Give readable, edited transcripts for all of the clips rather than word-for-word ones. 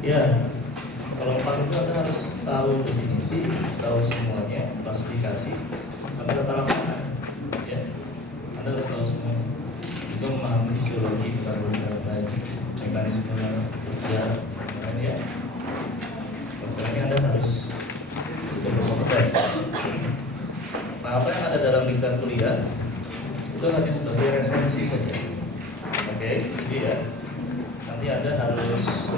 Ya, kalau 4 itu Anda harus tahu definisi, tahu semuanya, klasifikasi, sampai tata laksana. Ya, Anda harus tahu semuanya. Juga memahami fisiologi, metabolisme, mekanisme kerja, ya. Pokoknya Anda harus sudah berkompeten. Nah, apa yang ada dalam diklat kuliah itu hanya sebagai resensi saja. Oke, jadi ya, nanti Anda harus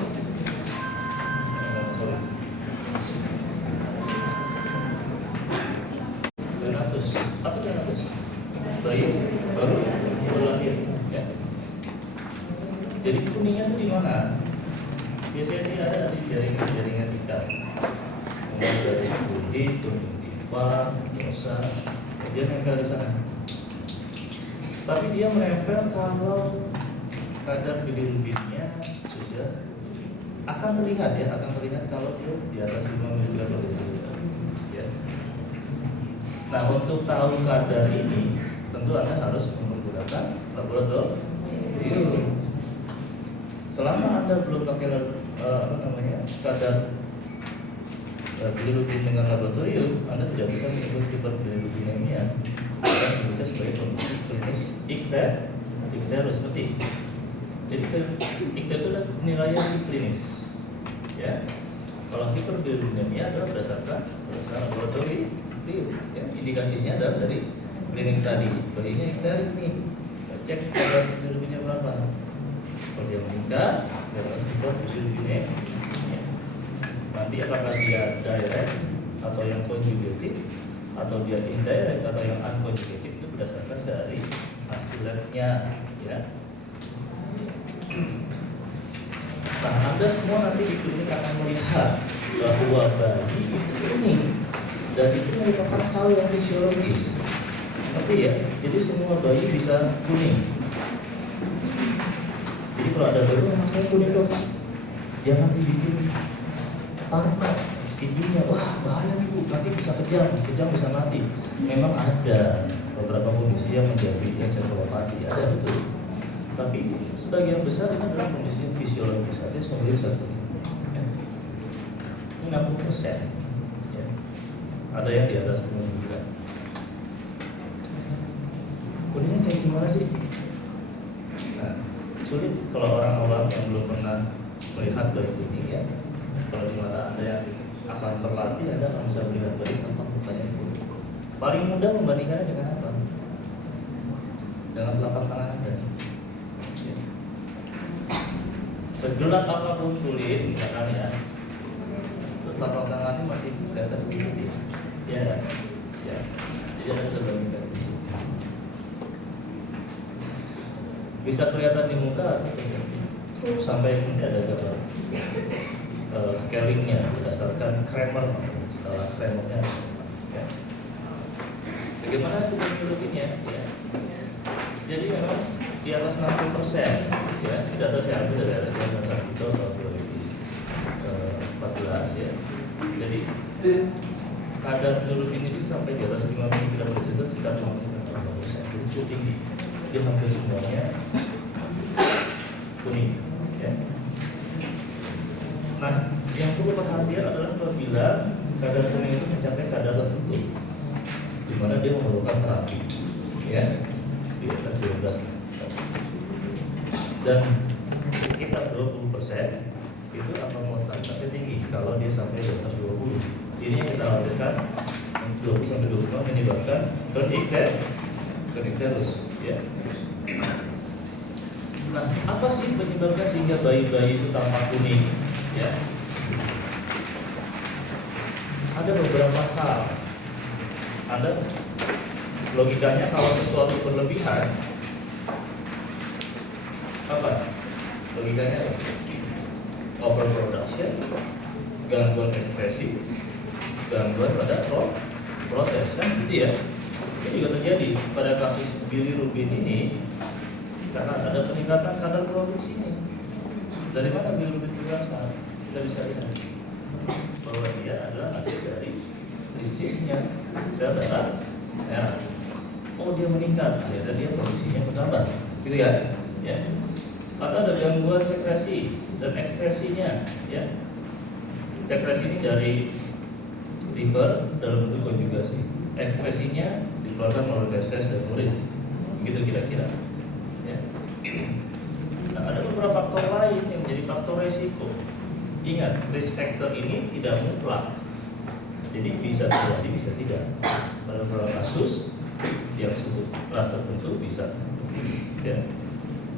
bayi baru lahir, ya. Jadi kuningnya itu di mana? Biasanya dia ada di jaringan ikat, mulai dari kulit, konjungtiva, mucosa, dia nempel di sana. Tapi dia menempel kalau kadar bilirubinnya sudah akan terlihat kalau dia di atas 5 mg per desiliter. Ya. Nah, untuk tahu kadar ini tentu Anda harus menggunakan laboratorium. Selama Anda belum pakai kadar bilirubin dengan laboratorium, Anda tidak bisa menyebut hiperbilirubinemia dan disebutnya sebagai kondisi klinis ikterus. Jadi ikterus sudah penilaian klinis, ya. Kalau hiperbilirubinemia adalah berdasarkan laboratorium, ya. Indikasinya adalah dari klinis tadi, bayinya ikterik nih, cek kadar bilirubinnya berapa. Kalau dia meningkat, dia hiperbilirubinemia. Nanti apakah dia direct atau yang conjugative, atau dia indirect atau yang unconjugative, itu berdasarkan dari hasil labnya, ya. Nah, Anda semua nanti di klinik akan melihat bahwa bayi itu kuning, dan itu merupakan hal yang fisiologis. Tapi ya, jadi semua bayi bisa kuning. Jadi kalau ada bayi yang saya kuning dong, jangan dibikin parno ibunya, wah bahaya bu, nanti bisa kejang bisa mati. Memang ada beberapa kondisi yang menjadi encephalopati, ada betul. Tapi sebagian besar ini adalah kondisi fisiologis saja, semuanya bisa kuning. Ya. 60%. Ya. Ada yang di atas 10 juga. Kuningnya kayak gimana sih? Nah, sulit kalau orang awam yang belum pernah melihat bayi kuning, ya. Kalau di mata Anda yang akan terlatih, Anda akan bisa melihat bayi tanpa mukanya kuning. Paling mudah membandingkannya dengan apa? Dengan telapak tangan Anda. Ya. Segelap apapun kulit, misalkan ya, telapak tangannya masih kelihatan putih. Ya, ya. Jadi Anda bisa bandingkan. Bisa kelihatan di muka atau sampai nanti ada gambar scalingnya berdasarkan Kramer, skala Kramernya, ya. Bagaimana itu bilirubinnya, ya. Jadi memang di atas 60%, ya. Data saya ambil dari RSJ itu tahun 2014, ya. Jadi kadar bilirubin itu sampai di atas 5 mg per desiliter sekitar 50%, jadi cukup tinggi. Dia hampir semuanya kuning, ya. Nah, yang perlu perhatian adalah apabila kadar kuning itu mencapai kadar tertentu, di mana dia memerlukan terapi, ya, di atas 12. Dan sekitar 20% itu akan mortalitasnya tinggi kalau dia sampai di atas 20. Ini yang kita khawatirkan, 20 sampai 20 menyebabkan ikterus, ya. Nah, apa sih penyebabnya sehingga bayi-bayi itu tampak kuning? Ya, ada beberapa hal. Ada logikanya kalau sesuatu berlebihan, apa? Logikanya overproduction, gangguan ekspresi, gangguan pada proses, kan gitu ya. Ini juga terjadi pada kasus bilirubin ini karena ada peningkatan kadar produksinya. Dari mana bilirubin itu berasal? Kita bisa lihat bahwa dia adalah hasil dari krisisnya sel darah merah. Oh, dia meningkat, dan dia produksinya bertambah, gitu ya. Ya. Atau ada gangguan sekresi dan ekspresinya, ya. Ekspresi ini dari River dalam bentuk konjugasi. Ekspresinya dikeluarkan melalui feses dan urin, begitu kira-kira. Ya. Nah, ada beberapa faktor lain yang menjadi faktor resiko. Ingat, risk factor ini tidak mutlak, jadi bisa terjadi, bisa tidak. Pada beberapa kasus yang suatu ras tertentu bisa. Ya.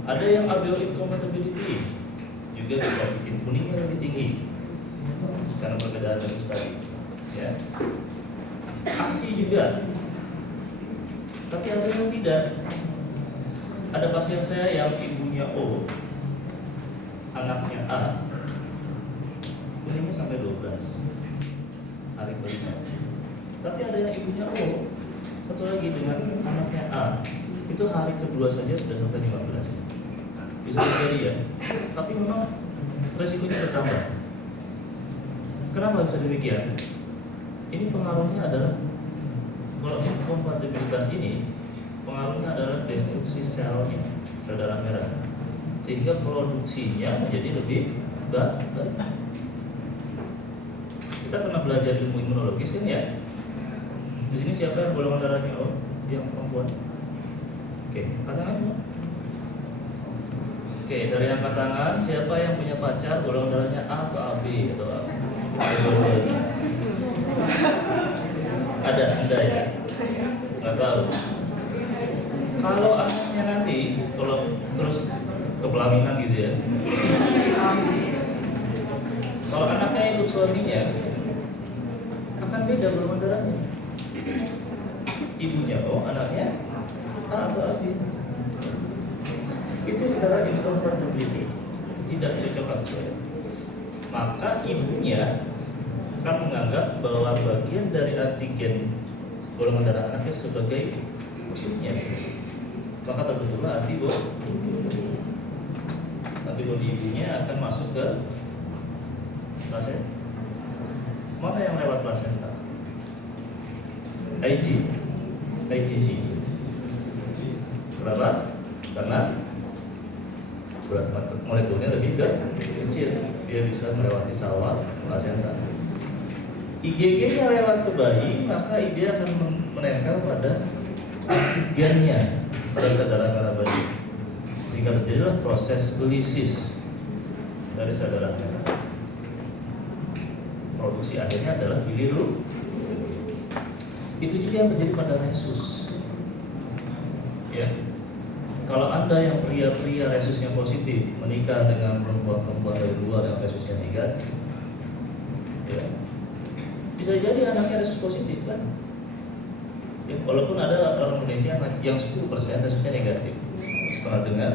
Ada yang abioincompatibility, juga bisa bikin kuningnya lebih tinggi karena perbedaan dosis tadi. Ya. Aksi juga, tapi ada yang tidak. Ada pasien saya yang ibunya O, anaknya A, kuningnya sampai 12 hari kelima. Tapi ada yang ibunya O, satu lagi dengan anaknya A, itu hari kedua saja sudah sampai 15. Bisa terjadi ya, tapi memang resikonya bertambah. Kenapa bisa demikian? Ini pengaruhnya adalah, kalau inkompatibilitas ini pengaruhnya adalah destruksi selnya, sel darah merah, sehingga produksinya menjadi lebih baik. Kita pernah belajar ilmu imunologis kan ya? Di sini siapa yang golongan darahnya O? Yang perempuan. Oke, angkat tangan. Oke, dari angkat tangan, siapa yang punya pacar golongan darahnya A atau AB atau A? Ada ya? Nggak tahu. Kalau anaknya nanti, kalau terus kepelaminan gitu ya. Kalau anaknya ikut suaminya, akan beda golongan darahnya. Ibunya O, anaknya A atau AB. Itu adalah incompatibility, ketidakcocokan saya. Maka ibunya akan menganggap bahwa bagian dari antigen golongan darah anaknya sebagai musuhnya. Maka terbentuklah antibodi ibunya akan masuk ke plasenta. Mana yang lewat plasenta? IgG. Kenapa? Karena berat molekulnya lebih kecil, dia bisa melewati sawah plasenta. IgG-nya lewat ke bayi, maka dia akan menempel pada antigennya pada sel darah merah bayi, sehingga terjadilah proses lisis dari sel darah merah. Produksi akhirnya adalah biliru. Itu juga yang terjadi pada resus. Ya. Kalau Anda yang pria-pria resusnya positif menikah dengan perempuan-perempuan dari luar yang resusnya negatif, ya, bisa jadi anaknya resus positif kan? Ya, walaupun ada orang Indonesia yang 10% resusnya negatif, pernah dengar,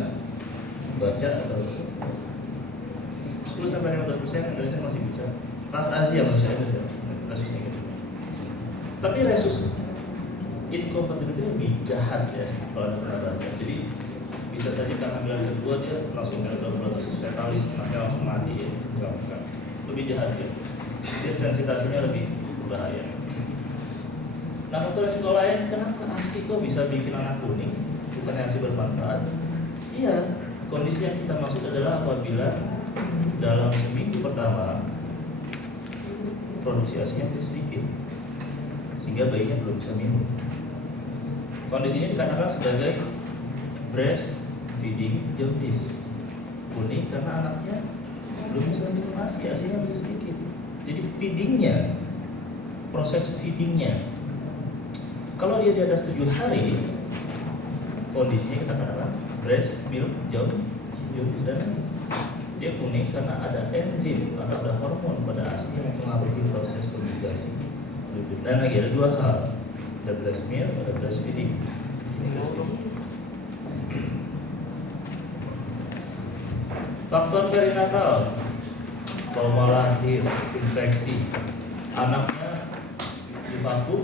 baca atau 10-15% Indonesia masih bisa. Ras Asia maksudnya resus negatif. Tapi resus incompatibility lebih jahat ya kalau Anda pernah baca. Jadi bisa saja kehamilan kedua dia langsung ada dosis fetalis, anaknya langsung mati ya. Bukan. Lebih jahat ya. Dia sensitasinya lebih berbahaya. Nah, untuk resiko lain, kenapa ASI kok bisa bikin anak kuning? Bukannya ASI bermanfaat? Iya, kondisi yang kita maksud adalah apabila dalam seminggu pertama produksi ASI-nya sedikit, sehingga bayinya belum bisa minum. Kondisinya dikatakan sebagai breast feeding jaundice, kuning karena anaknya belum bisa minum ASI, ASI-nya masih sedikit. Jadi feedingnya, proses feedingnya, kalau dia di atas 7 hari, kondisinya kita katakan breast milk jaundice, dan dia kuning karena ada enzim atau ada hormon pada ASI yang mengaruhi proses konjugasi. Dan lagi ada 2 hal, ada breast milk, ada breastfeeding. Ini breastfeeding. Faktor perinatal, trauma lahir, infeksi, anaknya divakum,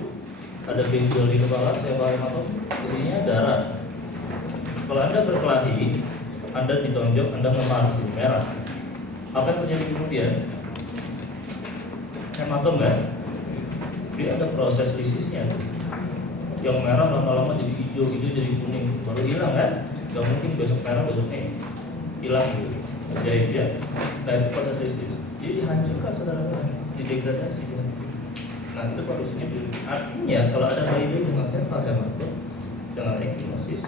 ada benjol di kepala, hematom, isinya darah. Kalau Anda berkelahi, Anda ditonjok, Anda memar merah. Apa yang terjadi kemudian? Hematom kan? Dia ada proses lisisnya. Yang merah lama-lama jadi hijau jadi kuning, baru hilang kan? Gak mungkin besok merah besoknya hilang gitu. Jahit ya. Nah itu proses lisis. Jadi dihancurkan saudara-saudara, didegradasi ya. Nah itu produksinya bilirubin. Artinya kalau ada bayi-bayi dengan sefal hematom, dengan ekinosis,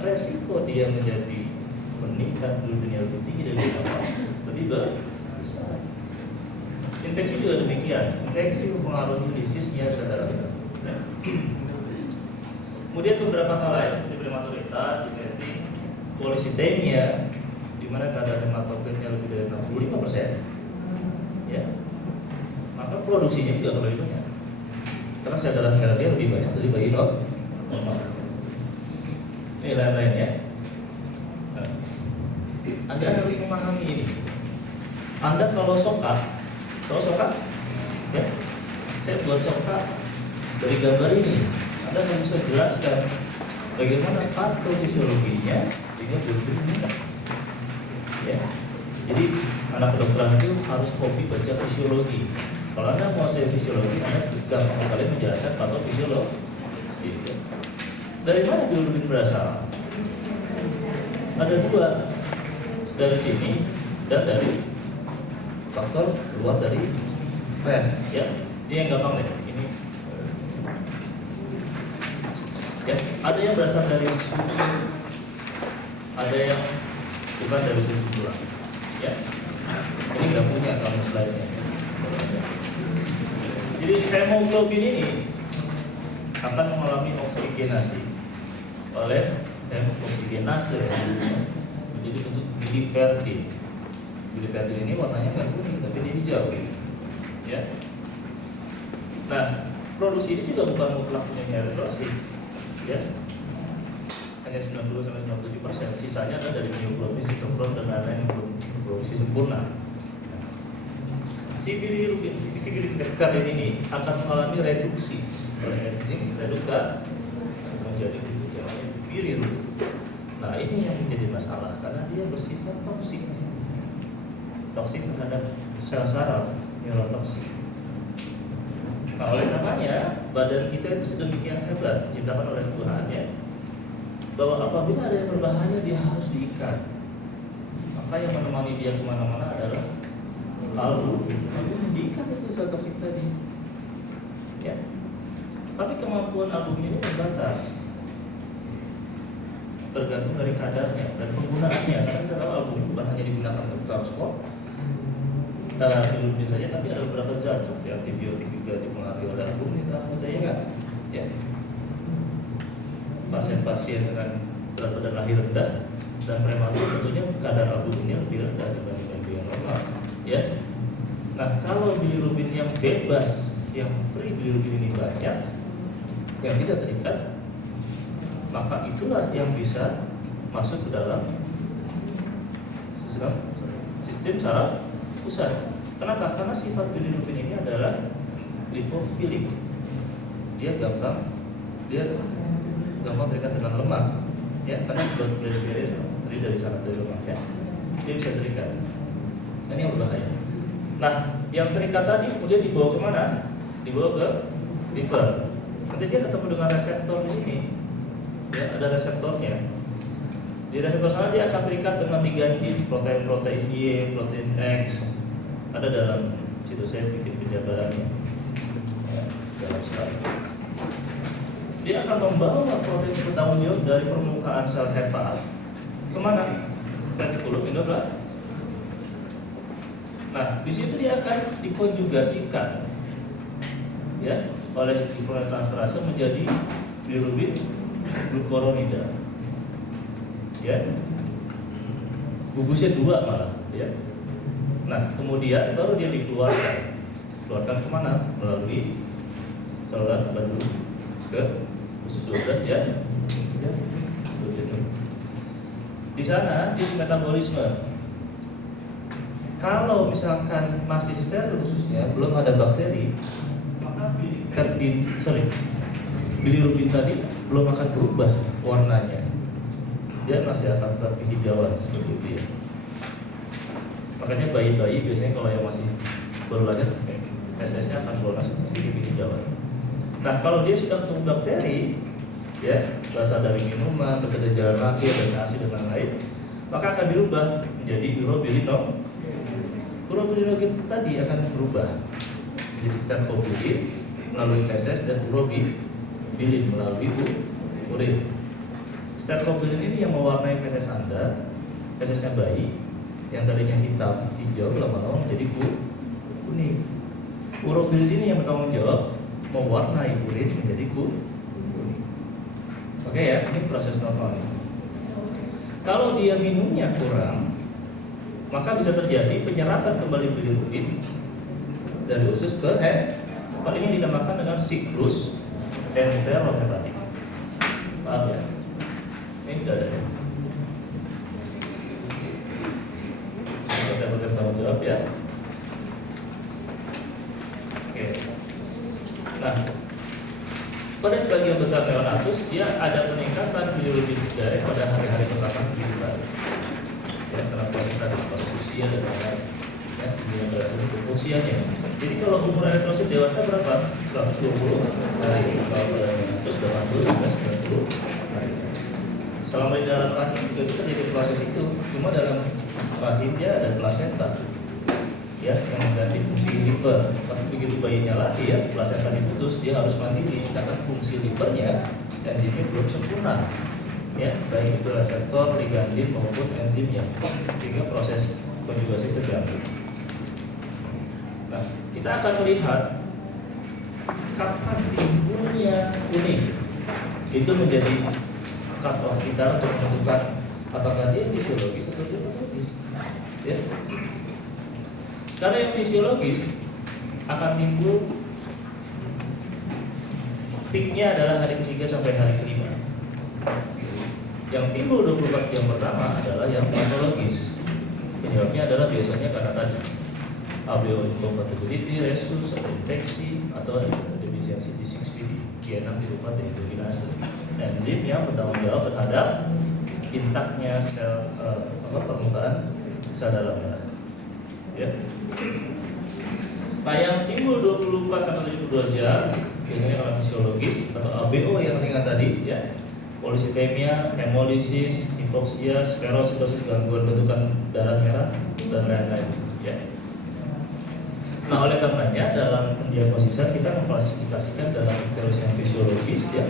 resiko dia menjadi meningkat bilirubinnya lebih tinggi dari normal lebih besar. Infeksi juga demikian. Infeksi mempengaruhi lisisnya saudara-saudara. Kemudian beberapa hal lain seperti prematuritas, diabetes, polisitemia, di mana kadar hematokritnya lebih dari 65%, ya, maka produksinya juga lebih banyak. Karena sel darah merah dia lebih banyak dari bayi normal. Ini lain-lain ya. Nah, Anda harus memahami ini. Anda kalau sokak, ya, saya buat sokak dari gambar ini. Anda akan bisa jelaskan bagaimana patofisiologinya sehingga bilirubin meningkat. Ya. Jadi anak kedokteran itu harus hobi baca fisiologi. Kalau Anda mau saya fisiologi, Anda gampang sekali menjelaskan patofisiologi. Gitu. Dari mana bilirubin berasal? Ada dua, dari sini dan dari faktor luar dari res. Ya, ini yang gampang deh. Ini, ya, ada yang berasal dari susu, ada yang bukan dari susu tulang. Ya, ini nggak punya kamu slide-nya. Jadi hemoglobin ini akan mengalami oksigenasi oleh oksigenase menjadi bentuk biliverdin. Biliverdin ini warnanya nggak kuning tapi dia hijau, ya. Nah, produksi ini juga bukan mutlak punya eritrosit, ya. Hanya 90-97%, sisanya adalah dari mioglobin, sitokrom dan lain-lain yang belum produksi sempurna. Si bilirubin ini akan mengalami reduksi oleh enzim reduktan menjadi bentuk yang lain bilirubin. Nah ini yang menjadi masalah karena dia bersifat toksik terhadap sel saraf, neurotoksik. Nah oleh karenanya badan kita itu sedemikian hebat diciptakan oleh Tuhan, ya, bahwa apabila ada yang berbahaya dia harus diikat. Maka yang menemani dia kemana-mana adalah albumin. Diikat itu sel toksik tadi, ya. Tapi kemampuan albumin ini terbatas, tergantung dari kadarnya dan penggunaannya. Karena kita tahu albumin bukan hanya digunakan untuk transport bilirubin saja, tapi ada beberapa zat seperti antibiotik juga dipengaruhi oleh albumin. Percaya nggak? Ya. Pasien-pasien dengan berat badan lahir rendah dan prematur tentunya kadar albuminnya lebih rendah dibanding yang normal, ya. Nah kalau bilirubin yang bebas, yang free bilirubin ini banyak, yang tidak terikat, maka itulah yang bisa masuk ke dalam sistem saraf pusat. Kenapa? Karena sifat bilirubin ini adalah lipofilik. Dia gampang terikat dengan lemak, ya, karena blood brain barrier terdiri dari saraf dari lemak, ya, dia bisa terikat. Ini yang berbahaya. Nah, yang terikat tadi kemudian dibawa kemana? Dibawa ke liver. Nanti dia ketemu dengan reseptor di sini, ya, ada reseptornya. Di reseptor sana dia akan terikat dengan ligandin, protein Y, protein X. Ada dalam situ, saya bikin penjabarannya, ya, dalam slide. Dia akan membawa protein bertanggung jawab dari permukaan sel hepat kemana? Retikulum endoplasma. Nah, di situ dia akan dikonjugasikan, ya, oleh transferase menjadi bilirubin glukuronida, ya, gugusnya 2 malah, ya. Nah, kemudian baru dia dikeluarkan kemana? Melalui saluran bandul ke usus 12, ya. Di sana di metabolisme. Kalau misalkan masih steril ususnya, belum ada bakteri, maka bilirubin tadi belum akan berubah warnanya. Dia masih akan tetap kehijauan seperti itu, ya. Makanya bayi-bayi biasanya kalau yang masih baru lahir, SS-nya akan berwarna sedikit kehijauan. Nah, kalau dia sudah ketemu bakteri, ya, berasal dari minuman, berasal dari jalan kaki dan ASI dan lain-lain, maka akan dirubah menjadi urobilino. Urobilinogen tadi akan berubah jadi stercobilin melalui feses dan urobilin melalui urin. Stercobilin ini yang mewarnai feses Anda, fesesnya bayi yang tadinya hitam, hijau, lama-lama menjadi kuning. Urobilin ini yang bertanggung jawab mewarnai urin menjadi kuning. Oke ya, ini proses normal. Kalau dia minumnya kurang, maka bisa terjadi penyerapan kembali bilirubin dari usus ke hal ini dinamakan dengan siklus enterohepatik. Paham ya? Ini tidak ada. Saya dapat tanggung jawab ya. Oke. Nah, pada sebagian besar neonatus dia ada peningkatan bilirubin diare pada hari-hari pertama kehidupan. Ya, karena proses tadi, proses usia dan lain-lain. Ya, dengan proses usianya. Jadi kalau umur eritrosit dewasa berapa? 120 hari. Kalau pada neonatus 80 sampai 90 hari. Selama di dalam rahim juga bisa jadi proses itu. Cuma dalam rahim dia ada plasenta, ya, yang mengganti fungsi liver. Tapi begitu bayinya lahir, plasenta diputus, dia harus mandiri. Sedangkan fungsi livernya, enzimnya belum sempurna, ya, baik itu reseptor, ligandin maupun enzimnya, sehingga proses konjugasi terganggu. Nah, kita akan melihat kapan timbulnya kuning. Itu menjadi cut off kita untuk menentukan apakah dia fisiologis atau dia patologis, ya. Karena yang fisiologis akan timbul peaknya adalah hari ketiga sampai hari kelima. Yang timbul 24 jam pertama adalah yang patologis. Penyebabnya adalah biasanya karena tadi alveolar incompatibility, resus, atau infeksi, atau defisiensi D6PD, G6-4 dehidrogenase, enzim yang bertanggung jawab terhadap intaknya sel permukaan sel dalam darah. Ya. Nah, yang timbul 24 sampai 72 jam biasanya karena fisiologis atau ABO yang ringan tadi, ya. Polisitemia, hemolisis, hipoksia, sferositosis, gangguan bentukan darah merah dan lain-lain, ya. Nah, oleh karenanya dalam pendiagnosisan kita mengklasifikasikan dalam virus yang fisiologis, ya.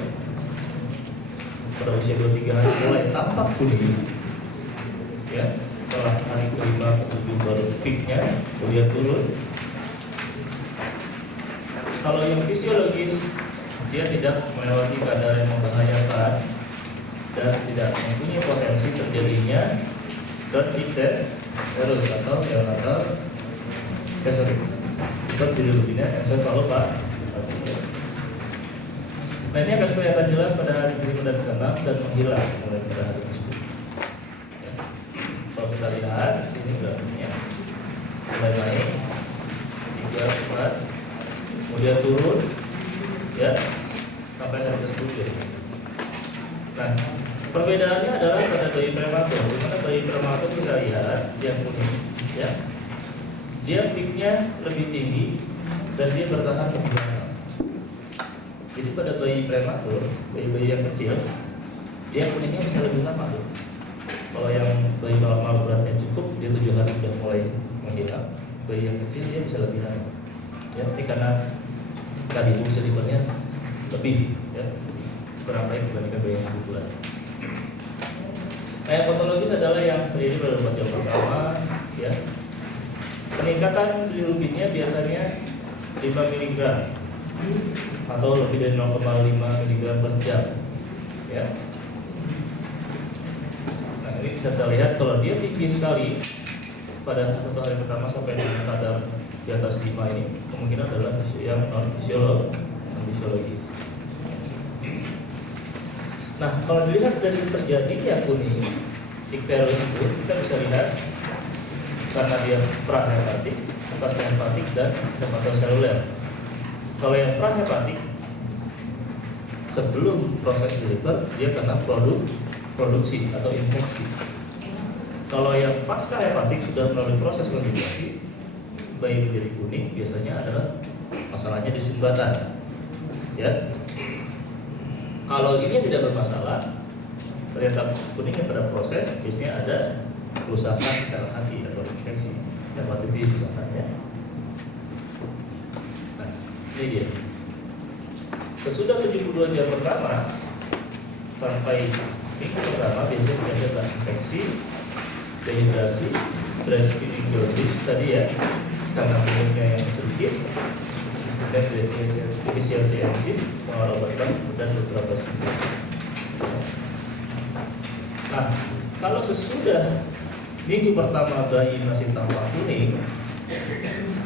Pada usia 23 hari mulai tampak kuning, ya. Setelah hari kelima ke 7 baru peaknya, kemudian turun. Kalau yang fisiologis, dia tidak melewati kadar yang membahayakan dan tidak mempunyai potensi terjadinya third icterus atau neonatal bilirubinnya encefalopathy. Nah, ini akan kelihatan jelas pada hari kelima dan keenam dan menghilang mulai pada hari ke-10. Ya. Kalau kita lihat ini grafiknya mulai naik 3, 4, kemudian turun, ya, sampai hari ke-10. Nah, perbedaannya adalah pada bayi prematur. Di mana bayi prematur kita lihat yang kuning, ya, dia peaknya lebih tinggi dan dia bertahan lebih lama. Jadi pada bayi prematur, bayi-bayi yang kecil, dia kuningnya bisa lebih lama tuh. Kalau yang bayi normal beratnya cukup, dia 7 hari sudah mulai menghilang. Bayi yang kecil dia bisa lebih lama. Ya, ini karena tadi fungsi livernya lebih, ya, berapa dibandingkan bayi yang 10 bulan. Nah, yang patologis adalah yang terjadi pada 4 jam pertama, ya. Peningkatan bilirubinnya biasanya 5 mg atau lebih dari 0,5 mg per jam, ya. Nah, ini bisa terlihat kalau dia tinggi sekali pada 1 hari pertama sampai dengan kadar di atas 5 ini, kemungkinan adalah yang non fisiologis. Nah, kalau dilihat dari terjadinya kuning ikterus itu, kita bisa lihat karena dia prahepatik, pasca-hepatik, dan hepatoseluler. Kalau yang prahepatik sebelum proses di liver, dia kena produksi atau infeksi. Kalau yang pasca-hepatik sudah melalui proses konjugasi, bayi menjadi kuning, biasanya adalah masalahnya di sumbatan, ya. Kalau ini tidak bermasalah, ternyata kuningnya pada proses, biasanya ada kerusakan sel hati atau infeksi hepatitis misalkan ya. Nah, ini dia. Sesudah 72 jam pertama sampai minggu pertama biasanya terjadi infeksi, dehidrasi, breastfeeding jaundice tadi ya, karena minumnya yang sedikit, dan defisiensi enzim, pengaruh obat dan beberapa simptom. Nah, kalau sesudah minggu pertama bayi masih tampak kuning,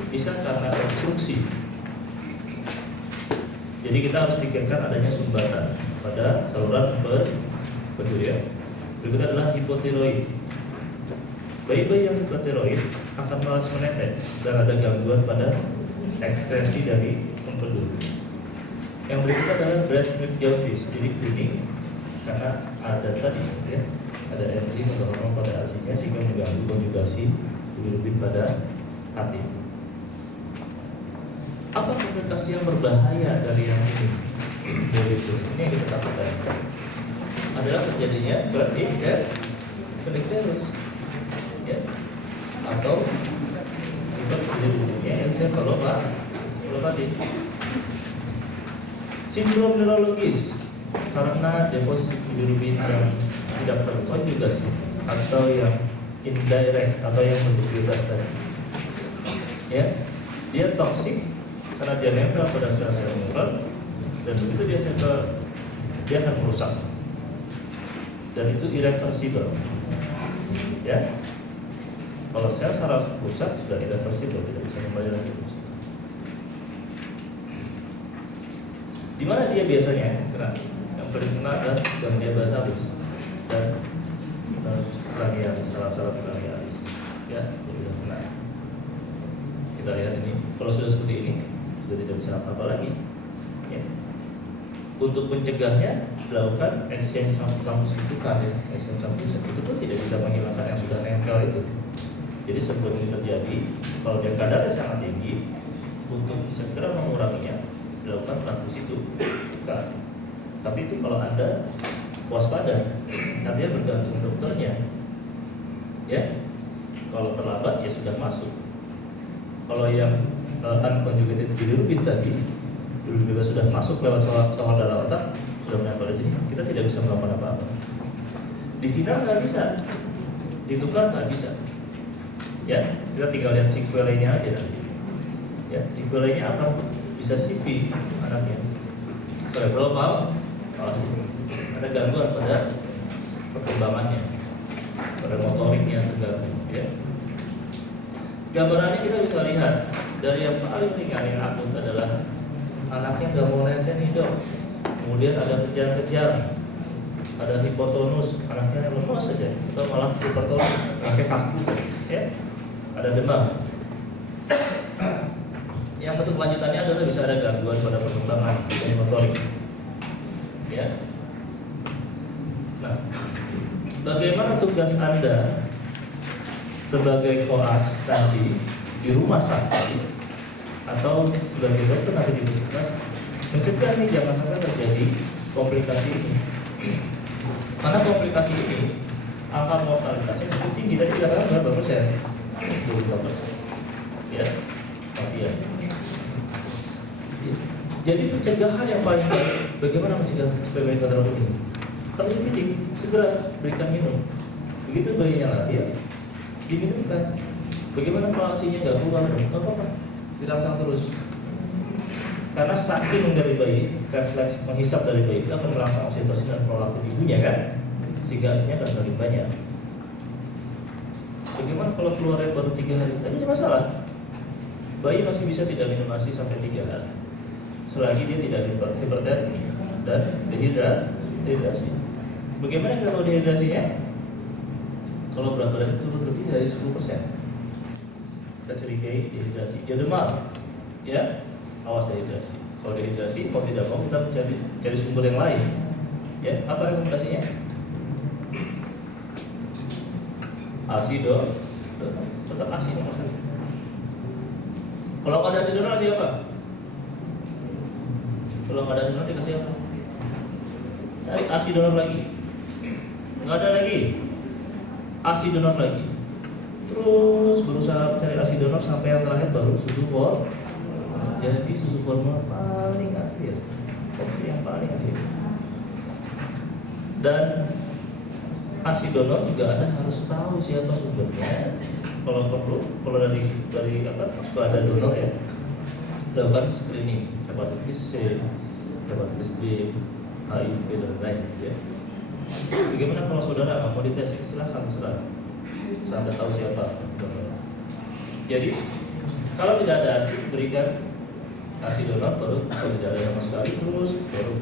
bisa karena obstruksi. Jadi kita harus pikirkan adanya sumbatan pada saluran empedu ya. Berikut adalah hipotiroid. Bayi-bayi yang hipotiroid akan malas menetes dan ada gangguan pada ekskresi dari empedu. Yang berikut adalah breast milk jaundice, jadi kuning karena ada tadi ya, ada enzim atau hormon pada asinya sehingga mengganggu konjugasi bilirubin pada hati. Apa komplikasi yang berbahaya dari yang ini? Dari itu ini yang kita takutkan adalah terjadinya hiperterus ya, atau hiperbilirubinnya ensefalopati. Sindrom neurologis karena deposisi bilirubin yang tidak terkonjugasi atau yang indirect atau yang bentuk bebas tadi. Ya, dia toksik karena dia nempel pada sel-sel neuron dan begitu dia nempel dia akan merusak dan itu irreversible. Ya, kalau sel saraf rusak sudah irreversible, tidak bisa kembali lagi fungsi. Di mana dia biasanya kena? Yang paling kena adalah ganglia basalis dan cranialis, saraf-saraf cranialis. Ya, sudah kena. Kita lihat ini, kalau sudah seperti ini, sudah tidak bisa apa-apa lagi. Ya. Untuk mencegahnya, dilakukan exchange transfusion ya, exchange transfusion itu pun tidak bisa menghilangkan yang sudah nempel itu. Jadi sebelum ini terjadi, kalau dia kadarnya sangat tinggi, untuk segera menguranginya, dilakukan transfusi itu. Bukan. Tapi itu kalau Anda waspada, nantinya bergantung dokternya. Ya, kalau terlambat ya sudah masuk. Kalau yang unconjugated bilirubin tadi, bilirubin sudah masuk lewat saluran darah otak, sudah menempel di sini, kita tidak bisa melakukan apa-apa. Disinar nggak bisa, ditukar nggak bisa. Ya, kita tinggal lihat sequelanya aja nanti. Ya, sequelanya apa? Bisa CP anaknya, cerebral palsy, ada gangguan pada perkembangannya, pada motoriknya terganggu. Ya. Gambarannya kita bisa lihat dari yang paling ringan yang akut adalah anaknya nggak mau neten hidung, kemudian ada kejang-kejang, ada hipotonus, anaknya lemas saja, atau malah hipertonus, anaknya kaku saja, ya, ada demam. Yang bentuk lanjutannya adalah bisa ada gangguan pada perkembangan motorik. Ya. Nah, bagaimana tugas Anda sebagai koas nanti di rumah sakit atau sebagai dokter nanti di puskesmas mencegah nih jangan sampai terjadi komplikasi ini. Karena komplikasi ini angka mortalitasnya cukup tinggi, tadi kita katakan berapa persen? 22%. Ya, kematian. Jadi pencegahan yang paling baik, bagaimana mencegah supaya bayi terlalu ini? Terlalu feeding, segera berikan minum. Begitu bayinya lahir, diminumkan. Bagaimana kalau asinya nggak keluar? Nggak apa-apa, dirangsang terus. Karena saking dari bayi, refleks menghisap dari bayi itu akan merangsang oksitosin dan prolaktin ibunya kan, sehingga asinya akan semakin banyak. Bagaimana kalau keluarnya baru 3 hari? Tidak jadi masalah. Bayi masih bisa tidak minum ASI sampai 3 hari, selagi dia tidak hipertermi dan dehidrasi. Bagaimana kita tahu dehidrasinya? Kalau berat badannya turun lebih dari 10%, kita curigai dehidrasi. Dia demam, ya, awas dehidrasi. Kalau dehidrasi, mau tidak mau kita cari sumber yang lain. Ya, apa rekomendasinya? ASI dong, tetap ASI nomor 1. Kalau nggak ada ASI donor, ASI apa? Kalau nggak ada ASI donor dikasih apa? Cari ASI donor lagi. Nggak ada lagi. ASI donor lagi. terus berusaha mencari ASI donor sampai yang terakhir baru susu formula. Jadi susu formula paling akhir, opsi yang paling akhir. Dan ASI donor juga Anda harus tahu siapa sumbernya. Kalau perlu, kalau dari apa suka ada donor ya, lakukan screening hepatitis C, hepatitis B, HIV dan lain ya. Bagaimana kalau saudara nggak mau dites? Silahkan terserah. Anda tahu siapa donor. Jadi kalau tidak ada ASI, berikan ASI donor, baru kalau tidak ada sama sekali terus baru.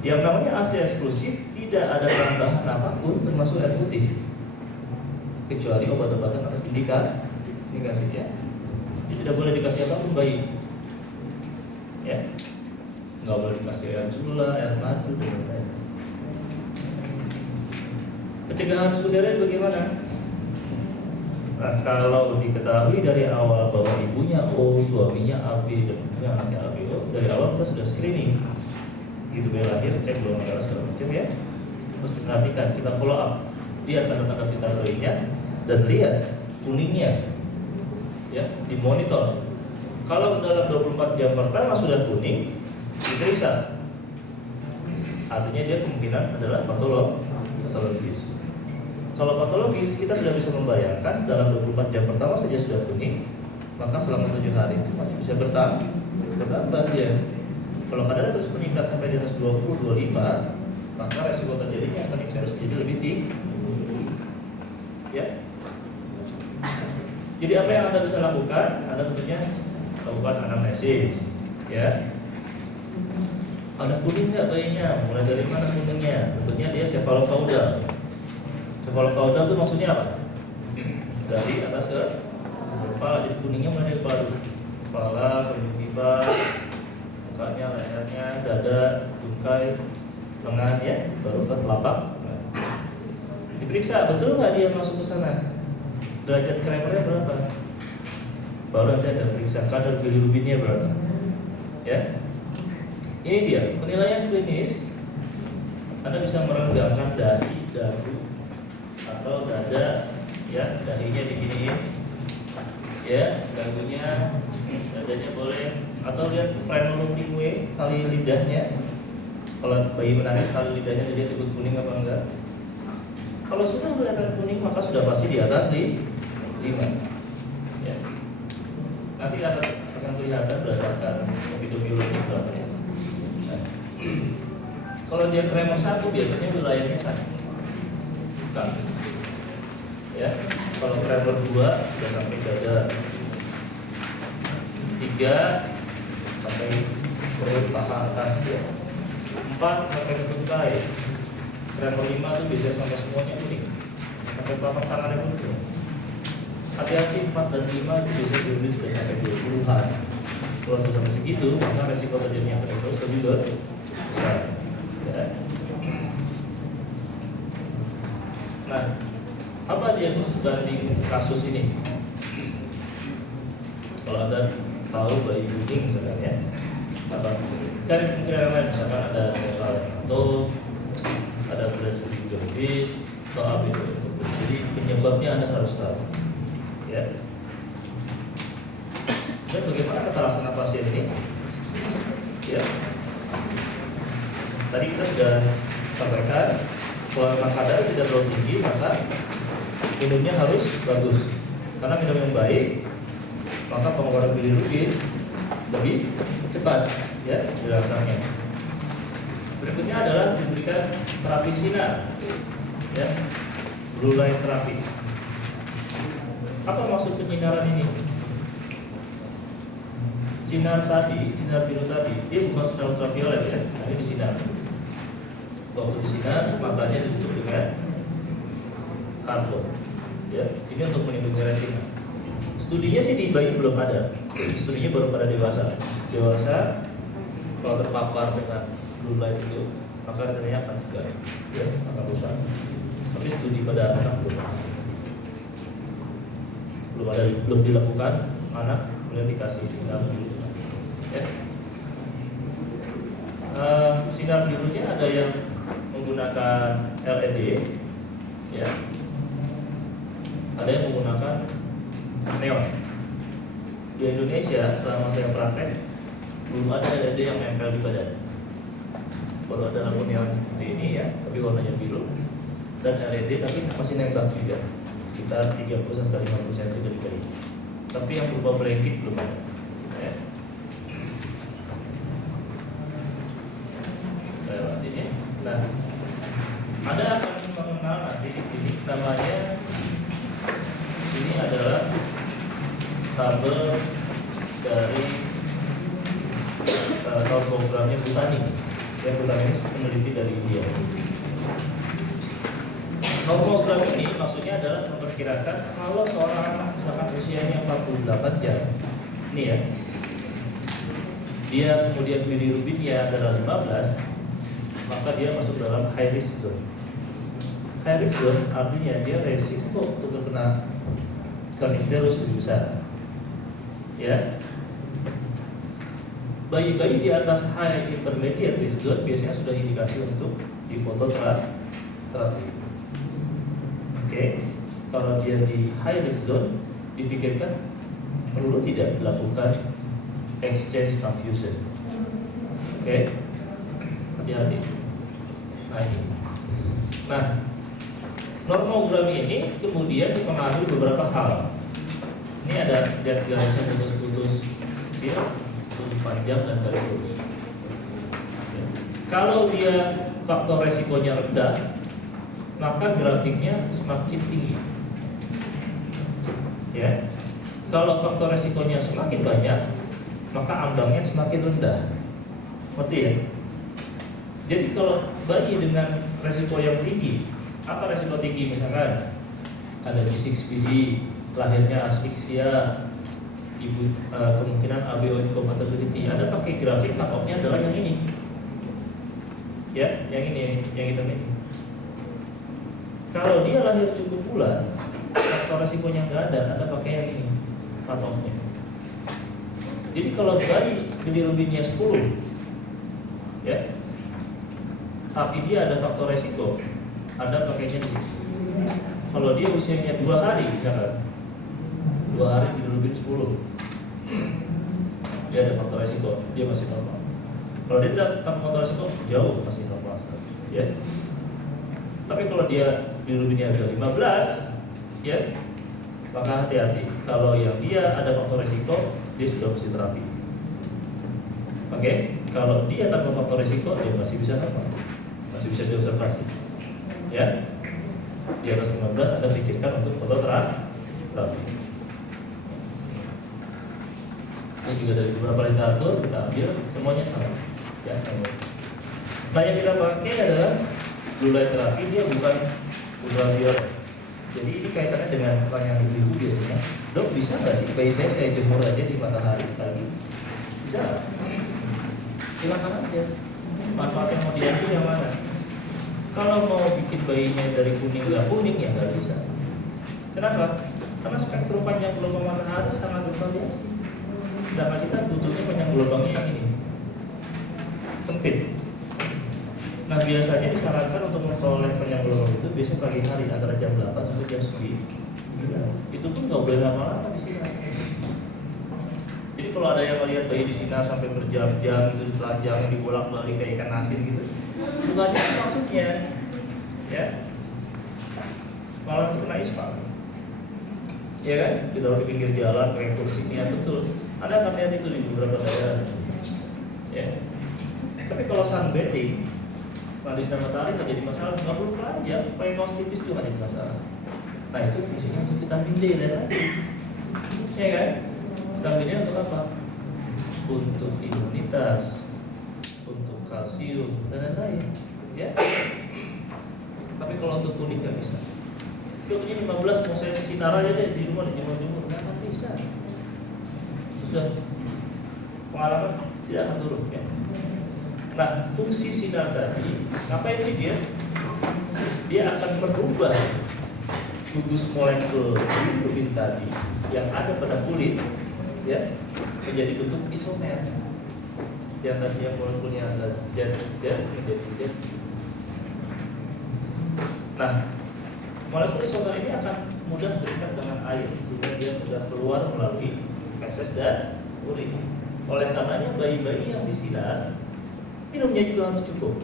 Yang namanya ASI eksklusif tidak ada tambahan apapun termasuk air putih, kecuali obat-obatan atas indikasinya. Jadi tidak boleh dikasih apapun bayi, ya, nggak boleh dikasih air gula, air madu dan lain-lain. Pencegahan sekunder bagaimana? Nah, kalau diketahui dari awal bahwa ibunya O, suaminya AB, dan punya anaknya ABO, dari awal kita sudah screening. Gitu bayi lahir, cek golongan darah segala macam ya. Terus perhatikan, kita follow up, lihat tanda-tanda vital bayinya dan lihat kuningnya, ya, dimonitor. Kalau dalam 24 jam pertama sudah kuning, diperiksa. Artinya dia kemungkinan adalah patologis. Kalau patologis, kita sudah bisa membayangkan dalam 24 jam pertama saja sudah kuning, maka selama 7 hari itu masih bisa bertambah dia. Kalau kadarnya terus meningkat sampai di atas 20-25, maka resiko terjadinya akan harus menjadi lebih tinggi. Ya. Jadi apa yang Anda bisa lakukan? Anda tentunya lakukan anamnesis, ya. Ada kuning nggak bayinya? Mulai dari mana kuningnya? Tentunya dia cephalocaudal. Cephalocaudal itu maksudnya apa? Dari atas ke kepala, jadi kuningnya mulai dari kepala, konjungtiva, mukanya, lehernya, dada, tungkai, lengan ya, baru ke telapak. Diperiksa betul nggak dia masuk ke sana? Derajat Kramernya berapa? Baru nanti ada periksa kadar bilirubinnya berapa. Ya, ini dia penilaian klinis. Anda bisa merenggangkan dahi, dagu, atau dada, ya, dahinya diginiin, ya, dagunya, dadanya boleh, atau lihat frenulum linguae, tali lidahnya. Kalau bayi menangis tali lidahnya jadi cukup kuning apa enggak? Kalau sudah kelihatan kuning maka sudah pasti di atas 5. Ya. Nanti akan kelihatan berdasarkan epidemiologi berapa ya. Nah, kalau dia Kramer 1 biasanya wilayahnya sana. Bukan. Ya, kalau Kramer 2 sudah sampai dada, 3 sampai perut paha atas ya, 4 sampai ke tungkai, Kramer 5 itu biasanya sampai semuanya kuning, sampai telapak tangannya pun kuning. Hati-hati 4 dan 5 itu biasanya bilirubin sudah sampai 20-an. Kalau sudah sampai segitu, maka resiko terjadinya penyakit lebih besar. Ya. Nah, apa diagnosis banding kasus ini? Kalau Anda tahu bayi kuning misalkan ya, atau cari kemungkinan lain, misalkan ada sentral atau ada breastfeeding jaundice atau AB. Jadi penyebabnya Anda harus tahu. Ya. Dan bagaimana tata laksana pasien ini? Ya. Tadi kita sudah sampaikan kalau memang kadar tidak terlalu tinggi, maka minumnya harus bagus. Karena minum yang baik, maka pengeluaran bilirubin lebih cepat, ya, dirangsangnya. Berikutnya adalah diberikan terapi sinar, ya, blue light terapi. Apa maksud penyinaran ini? Sinar tadi, sinar biru tadi, dia bukan sinar ultraviolet ya, ini disinar. Waktu disinar, matanya ditutup dengan karbon. Ya, ini untuk melindungi retina. Studinya sih di bayi belum ada, studinya baru pada dewasa. Dewasa kalau terpapar dengan blue light itu, maka retinanya akan tegar, ya, akan rusak. Tapi studi pada anak belum dilakukan, anak boleh dikasih sinar biru. Ya. Sinar birunya ada yang menggunakan LED, ya, ada yang menggunakan neon. Di Indonesia selama saya praktek belum ada LED yang nempel di badan. Baru ada lampu neon seperti ini ya, tapi warnanya biru, dan LED tapi masih nembak juga sekitar 30-50 cm dari kali. Tapi yang berupa blanket belum ada. Ya. Nah, ada akan mengenal nanti ini namanya, ini adalah tabel dari programnya Butani. Ya, Butani ini peneliti dari India. Normogram ini maksudnya adalah memperkirakan kalau seorang anak misalkan usianya 48 jam, ini ya, dia kemudian bilirubinnya adalah 15, maka dia masuk dalam high risk zone. High risk zone artinya dia resiko untuk terkena coronavirus lebih besar. Ya, bayi-bayi di atas high intermediate risk zone biasanya sudah indikasi untuk difototerapi. Oke, kalau dia di high risk zone, dipikirkan perlu tidak dilakukan exchange transfusion. Oke, hati-hati. Nah, normogram ini kemudian dipengaruhi beberapa hal. Ini ada garisnya putus-putus, putus panjang dan garis lurus. Kalau dia faktor resikonya rendah, maka grafiknya semakin tinggi. Ya, kalau faktor resikonya semakin banyak, maka ambangnya semakin rendah. Ngerti ya? Jadi kalau bayi dengan resiko yang tinggi, apa resiko tinggi? Misalkan ada G6PD, lahirnya asfiksia, ibu kemungkinan ABO incompatibility. Ada pakai grafik cut off-nya adalah yang ini. Ya, yang ini, yang hitam ini. Kalau dia lahir cukup bulan, faktor resikonya nggak ada pakai yang ini, cut off-nya. Jadi kalau bayi bilirubinnya 10, ya, tapi dia ada faktor resiko, ada pakainya ini. Kalau dia usianya 2 hari, misalkan 2 hari bilirubin 10, dia ada faktor resiko, dia masih normal. Kalau dia tidak tanpa faktor resiko, jauh masih normal, ya. Tapi kalau dia bilirubinnya udah 15, ya, maka hati-hati. Kalau yang dia ada faktor resiko, dia sudah mesti terapi. Oke, kalau dia tanpa faktor resiko, dia masih bisa normal, masih bisa diobservasi. Ya, di atas 15 Anda pikirkan untuk fototerapi. Ini juga dari beberapa literatur kita ambil, semuanya sama. Ya, nah yang kita pakai adalah blue light terapi, dia bukan ultraviolet. Jadi ini kaitannya dengan pertanyaan ibu biasanya, dok bisa nggak sih bayi saya jemur aja di matahari pagi? Bisa nggak? Silakan aja. Manfaat yang mau diambil yang mana? Kalau mau bikin bayinya dari kuning nggak kuning ya nggak bisa. Kenapa? Karena spektrum panjang gelombang matahari sangat bervariasi. Sedangkan kita butuhnya panjang gelombangnya yang ini, sempit. Nah biasanya disarankan untuk memperoleh panjang gelombang itu biasanya pagi hari antara jam 8 sampai jam 9. Itu pun nggak boleh lama-lama di sini. Jadi kalau ada yang melihat bayi di sini sampai berjam-jam itu ditelanjang, dibolak-balik kayak ikan asin gitu, bukan itu maksudnya, ya. Malah itu kena ispa, ya kan? Ditaruh di pinggir jalan pakai kursinya, betul. Ada kan lihat itu di beberapa daerah, ya. Tapi kalau sunbathing, mandi sinar matahari nggak jadi masalah, nggak perlu telanjang, pakai kaos tipis juga nggak jadi masalah. Nah itu fungsinya untuk vitamin D dan lagi, ya kan? Vitamin D untuk apa? Untuk imunitas, untuk kalsium dan lain-lain, ya. Tapi kalau untuk kuning nggak bisa. Dok ini 15 mau saya sinar aja deh di rumah dijemur-jemur, nggak akan bisa. Itu sudah pengalaman tidak akan turun, ya. Nah, fungsi sinar tadi, ngapain sih dia? Dia akan merubah gugus molekul bilirubin tadi yang ada pada kulit, ya, menjadi bentuk isomer. Yang tadinya molekulnya ada Z menjadi Z. Nah, molekul isomer ini akan mudah terikat dengan air sehingga dia mudah keluar melalui feses dan urin. Oleh karenanya bayi-bayi yang disinar minumnya juga harus cukup.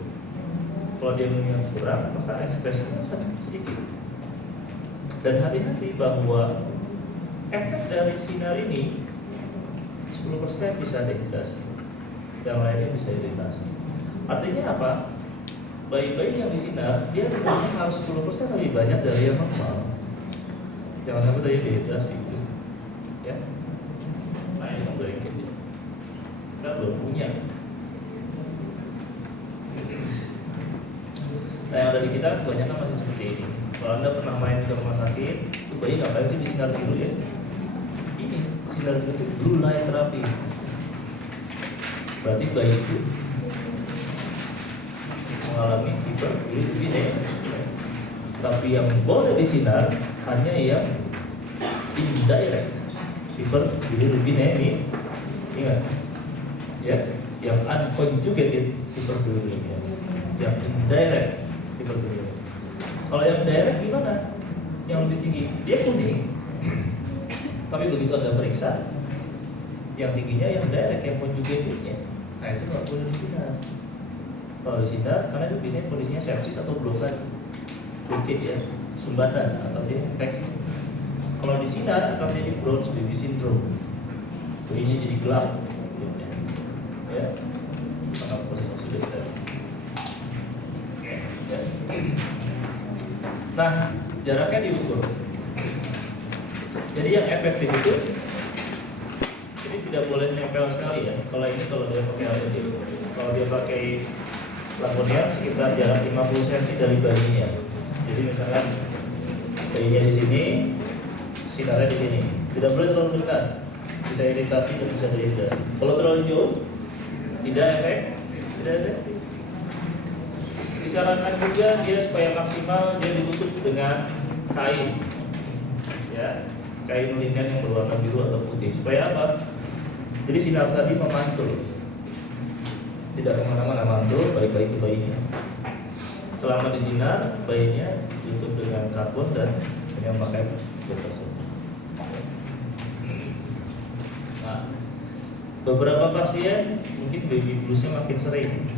Kalau dia minumnya kurang, maka ekspresinya akan sedikit. Dan hati-hati bahwa efek dari sinar ini 10% bisa dehidrasi, yang lainnya bisa iritasi. Artinya apa? Bayi-bayi yang disinar dia minumnya harus 10% lebih banyak dari yang normal. Jangan sampai tadi dehidrasi gitu, ya. Nah ini kan blanket ya. Kita belum punya. Nah yang ada di kita kebanyakan masih seperti ini. Kalau Anda pernah main ke rumah sakit, itu bayi ngapain sih disinar biru ya? Ini sinar biru itu blue light therapy. Berarti bayi itu mengalami hiperbilirubinemia. Tapi yang boleh disinar hanya yang indirect hiperbilirubinemia. Ingat, ya, yang unconjugated hiperbilirubinemia, yang indirect hiperbilirubinemia. Kalau yang direct gimana? Yang lebih tinggi, dia kuning. Tapi begitu Anda periksa, yang tingginya yang direct, yang conjugatednya. Nah itu nggak boleh disinar. Kalau disinar, karena itu biasanya kondisinya sepsis atau blockade ya, sumbatan atau dia infeksi. Kalau disinar akan jadi Brown's baby syndrome. Bayinya jadi gelap, ya, karena proses oksidasi. Ya. Nah, jaraknya diukur. Jadi yang efektif itu, ini tidak boleh nempel sekali ya. Kalau dia pakai LED, kalau dia pakai lampunya sekitar jarak 50 cm dari bayinya. Jadi misalkan bayinya di sini, sinarnya di sini. Tidak boleh terlalu dekat, bisa iritasi dan bisa dehidrasi. Kalau terlalu jauh, tidak efektif. Disarankan juga dia supaya maksimal dia ditutup dengan kain, ya, kain linen yang berwarna biru atau putih. Supaya apa? Jadi sinar tadi memantul, tidak kemana-mana, mantul baik-baik ke bayinya. Selama di sinar, bayinya ditutup dengan karbon dan dengan pakai tersebut. Nah, beberapa pasien mungkin baby bluesnya makin sering,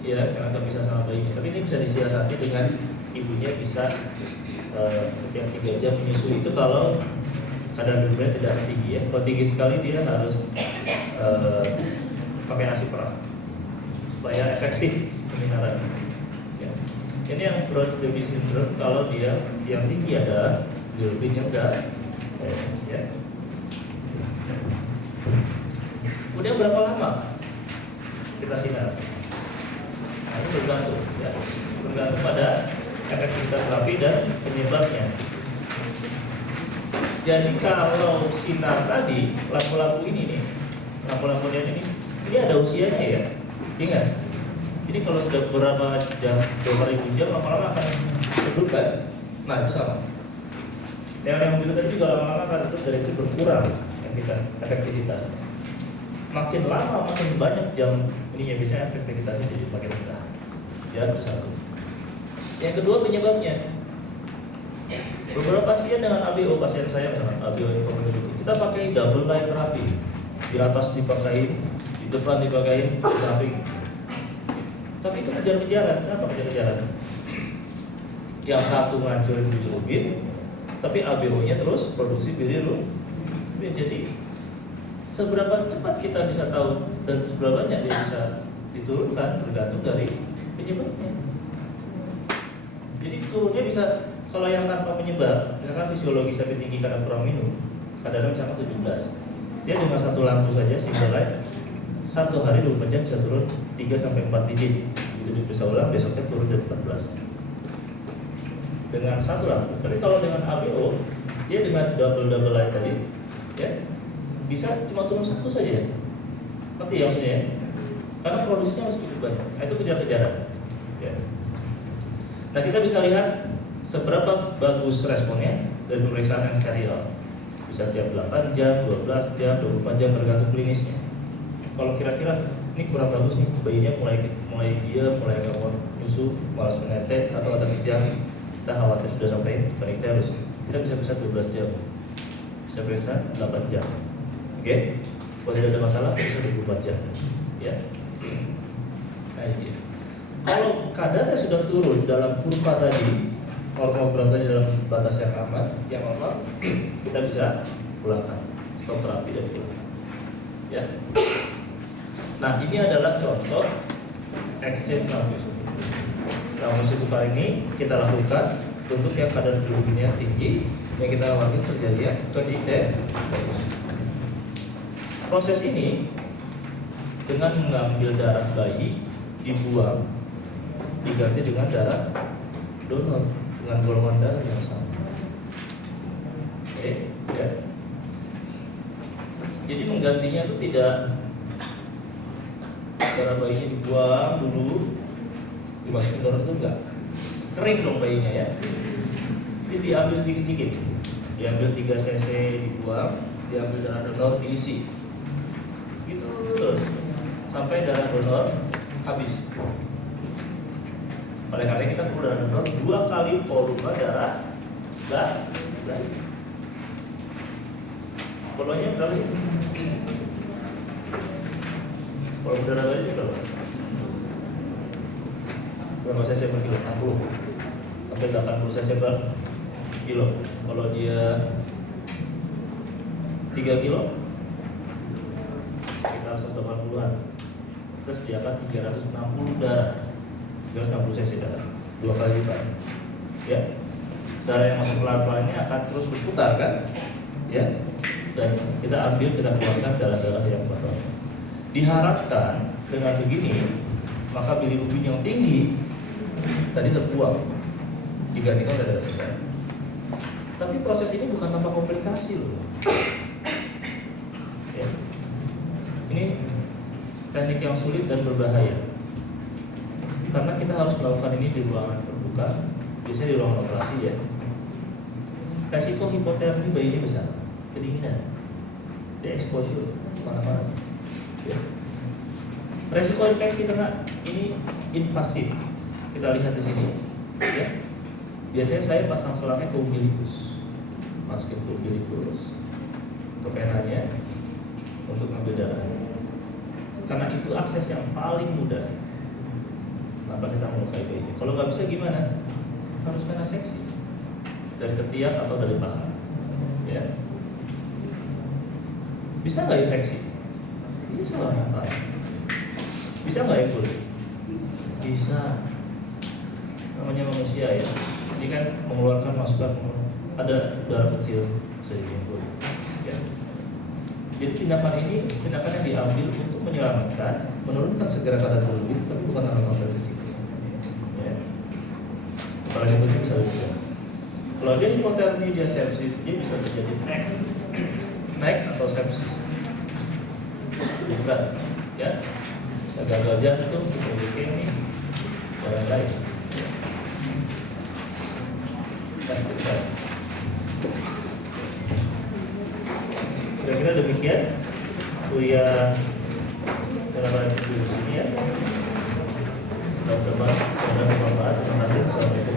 ya, karena tak bisa sama bayinya. Tapi ini bisa disiasati dengan ibunya bisa setiap 3 jam menyusui. Itu kalau kadar bilirubinnya tidak tinggi ya. Kalau tinggi sekali dia harus pakai nasi perah supaya efektif penyinaran. Ya. Ini yang Brown's baby syndrome kalau dia yang tinggi ada bilirubin yang enggak, ya. Kemudian berapa lama kita sinar? Nah, itu bergantung, ya, bergantung pada efektivitas terapi dan penyebabnya. Jadi kalau sinar tadi, lampu-lampu ini nih, lampu-lampu ini ada usianya ya. Ingat, ini kalau sudah beberapa jam, 2000 jam, lama-lama akan redup kan? Nah itu sama. Yang biru tadi juga lama-lama akan redup dan itu berkurang efektivitasnya. Makin lama, makin banyak jam ininya, biasanya efektivitasnya jadi makin rendah. Ya, itu satu. Yang kedua penyebabnya. Beberapa pasien dengan ABO, pasien saya dengan ABO itu kita pakai double light therapy. Di atas dipakai, di depan dipakai, di samping. Tapi itu kejar-kejaran. Kenapa kejar-kejaran? Yang satu ngancurin bilirubin, tapi ABO-nya terus produksi bilirubin. Jadi seberapa cepat kita bisa tahu dan seberapa banyak dia bisa diturunkan bergantung dari penyebabnya. Jadi turunnya bisa, kalau yang tanpa penyebab, misalkan fisiologis tapi tinggi karena kurang minum, kadang-kadang misalkan 17. Dia dengan satu lampu saja single light, satu hari 24 jam bisa turun 3-4 digit. Itu diperiksa ulang, besoknya turun dari 14. Dengan satu lampu. Tapi kalau dengan ABO, dia dengan double light tadi, ya, bisa cuma turun satu saja. Ngerti ya maksudnya ya? Karena produksinya masih cukup banyak. Nah, itu kejar-kejaran. Ya. Nah, kita bisa lihat seberapa bagus responnya dari pemeriksaan yang serial. Bisa tiap 8 jam, 12 jam, 24 jam tergantung klinisnya. Kalau kira-kira ini kurang bagus nih, bayinya mulai nggak mau nyusu, malas menetes atau ada kejang, kita khawatir sudah sampai panikterus, kita bisa periksa 12 jam, bisa periksa 8 jam. Oke? Kalau tidak ada masalah, periksa 24 jam. Ya. Nah, ini. Kalau kadarnya sudah turun dalam kurva tadi, normogram tadi dalam batas yang aman, yang normal, kita bisa pulangkan, stop terapi dan pulangkan. Ya. Nah, ini adalah contoh exchange transfusion. Transfusi ini kita lakukan untuk yang kadar bilirubinnya tinggi, yang kita khawatir terjadi ya, terus. Proses ini dengan mengambil darah bayi dibuang, diganti dengan darah donor dengan golongan darah yang sama. Oke, ya. Jadi menggantinya itu tidak darah bayinya dibuang dulu, dimasukin donor itu enggak, kering dong bayinya ya. Jadi diambil sedikit-sedikit, diambil 3 cc dibuang, diambil darah donor diisi, gitu terus sampai darah donor habis. Oleh karena kita perlu darah donor 2 kali volume darah bayi. Volumenya berapa sih? Volume darah bayi itu berapa? Berapa cc per kilo? 60 sampai 80 cc per kilo. Kalau dia 3 kilo sekitar 180-an. Kita sediakan 360 darah, 360 cc darah, 2 kali lipat. Ya, darah yang masuk pelan-pelan ini akan terus berputar kan? Ya, dan kita ambil, kita keluarkan darah-darah yang kotor. Diharapkan dengan begini, maka bilirubin yang tinggi tadi terbuang, digantikan oleh darah segar. Tapi proses ini bukan tanpa komplikasi loh. Ya. Ini teknik yang sulit dan berbahaya, karena kita harus melakukan ini di ruangan terbuka, biasanya di ruangan operasi ya. Resiko hipotermi bayinya besar, kedinginan, dia exposure mana-mana. Ya. Resiko infeksi karena ini invasif, kita lihat di sini. Ya. Biasanya saya pasang selangnya ke umbilikus, masukin ke umbilikus, ke venanya untuk ambil darah. Karena itu akses yang paling mudah. Kenapa kita melukai bayinya? Kalau nggak bisa gimana? Harus venaseksi dari ketiak atau dari paha. Ya. Bisa nggak infeksi? Bisa lah nafas. Bisa nggak ekul? Bisa. Namanya manusia ya. Ini kan mengeluarkan masukan, ada darah kecil sedikit. Ya. Jadi tindakan ini tindakan yang diambil untuk menyelamatkan, menurunkan segera kadar bilirubin, tapi bukan tanpa komplikasi. Ya. Kalau yang penting bisa juga. Kalau dia hipotermi, dia sepsis, dia bisa terjadi NEC atau sepsis. Bukan, ya. Bisa gagal jantung, leukemia, dan lain-lain. Kira-kira demikian kuliah dalam di sini ya. Teman-teman, bermanfaat. Terima kasih. Assalamualaikum.